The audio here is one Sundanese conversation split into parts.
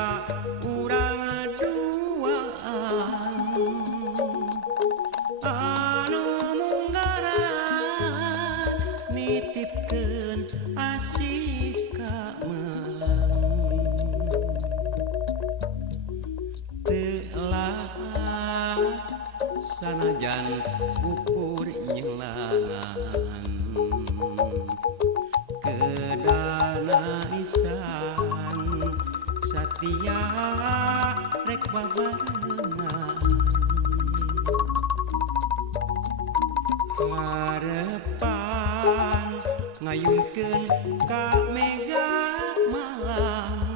carita urang duaan anu munggaran nitipkeun asih ka melang telas sanajan ukur nyelangan kedana isan satria rek babarengan harepan ngayungkeun ka mega malang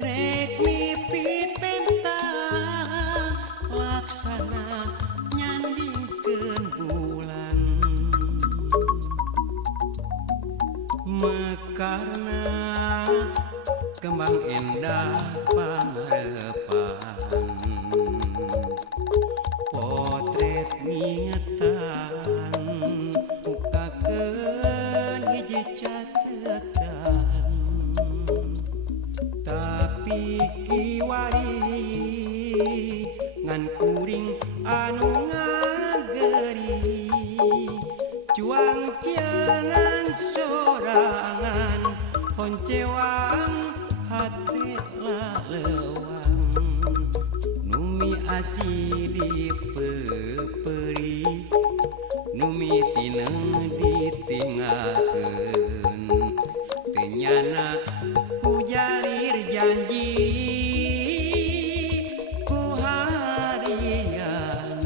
rek mipit pentang laksana nyandingkeun bulan mekarna kembang endah pangarepan potret ngingetan mukakeun hiji catetan tapi kiwari ngan kuring anu ngageri juang cenah sorangan honcewang hati lalewang numi asih dipeperi numi tineng ditinggalkeun teu nyana ku jalir janji ku harian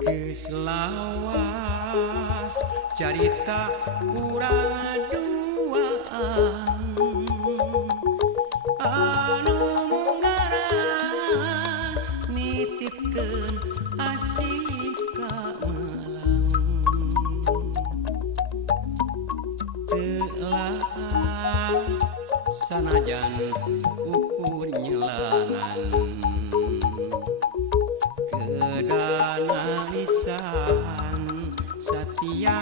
geus lawas carita urang duaan anu munggaran nitipkeun asih ka melang telas sanajan ukur nyelangan kedana lisan satia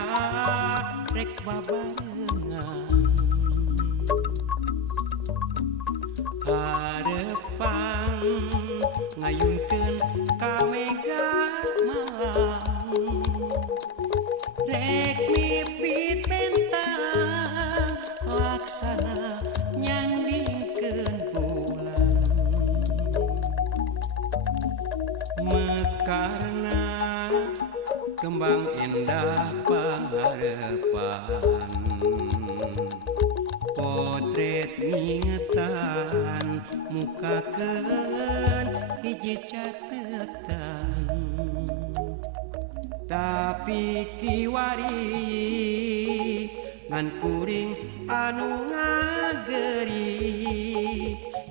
rek babarengan harepan ngayungkeun ka mega malang rek mipit pentang laksana nyandingkeun bulan mekarna kembang endah pangarepan potret ngingetan mukakeun hiji catetan tapi kiwari ngan kuring anu ngageri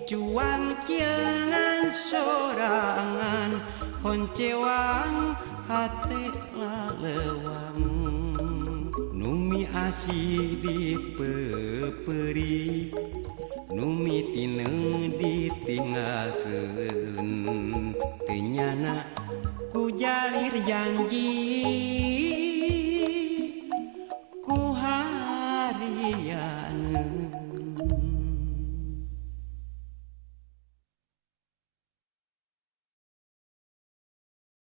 cuang cenah sorangan honcewang hati lalewang numi asih dipeperi numi tineng ditinggalkeun teu nyana ku jalir janji